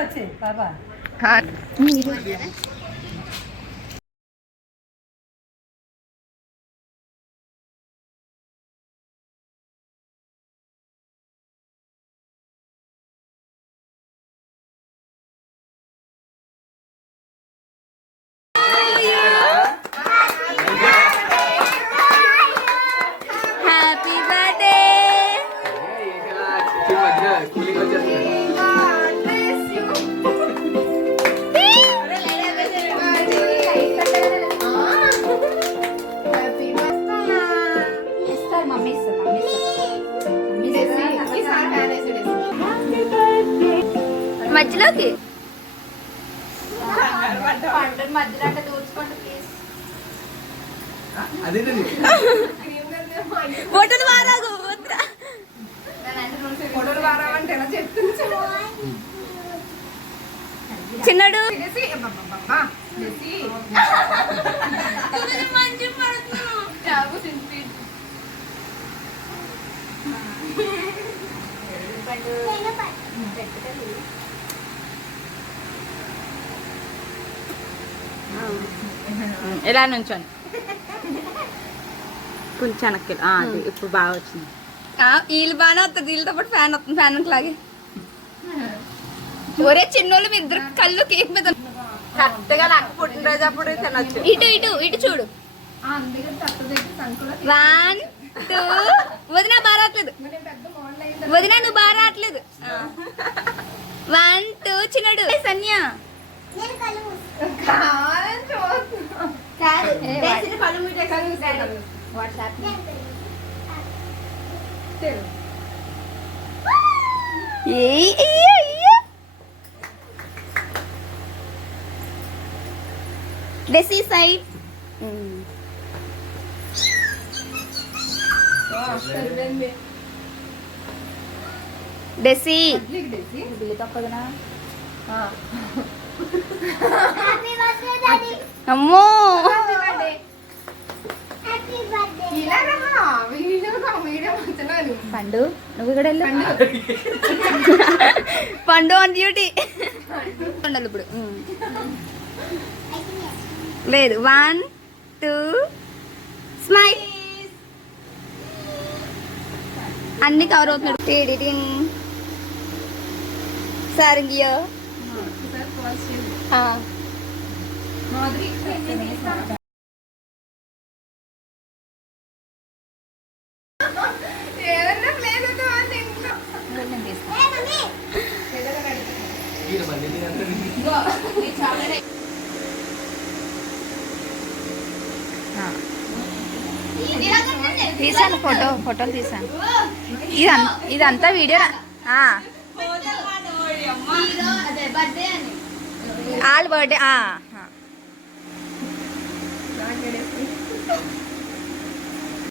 వచ్చే బాబా మధ్యలోకి మధ్యలో అంటే దూచుకోండి ప్లీజ్. ఫోటోలు మారాగు చిన్నడు మంచి ఎలా నుంచోండి కొంచెం వెనక్కి. ఇప్పుడు బాగా వచ్చింది. వీళ్ళు బాగానే వస్తుంది, వీళ్ళతో పాటు ఫ్యాన్ వస్తుంది. ఫ్యాన్ లాగే ఒరే చిన్నోళ్ళు మీ ఇద్దరు కళ్ళు కేక్ మీద కరెక్ట్గా నాకు పుట్టినరోజు అప్పుడు తినొచ్చు. ఇటు ఇటు ఇటు చూడు. 1 2 వదిన బాగా రావట్లేదు. వదిన నువ్వు బాగా రావట్లేదు. 1 2 చిన్నడు Sanya Desi side. Desi. Beli toko na. Happy birthday daddy. Ammo. Happy birthday. Happy birthday. Ilana video machana. Pandu, nuvu ikkada ellu. Pandu on duty. Undalu ippudu. లేదు 1 2 స్మైల్. అన్ని కవర్ అవుతున్నాడు. ఎడిటింగ్ సారంగియో తీసాను ఫోటోలు తీసాను. ఇదంతా వీడియో. వాళ్ళ బర్త్డే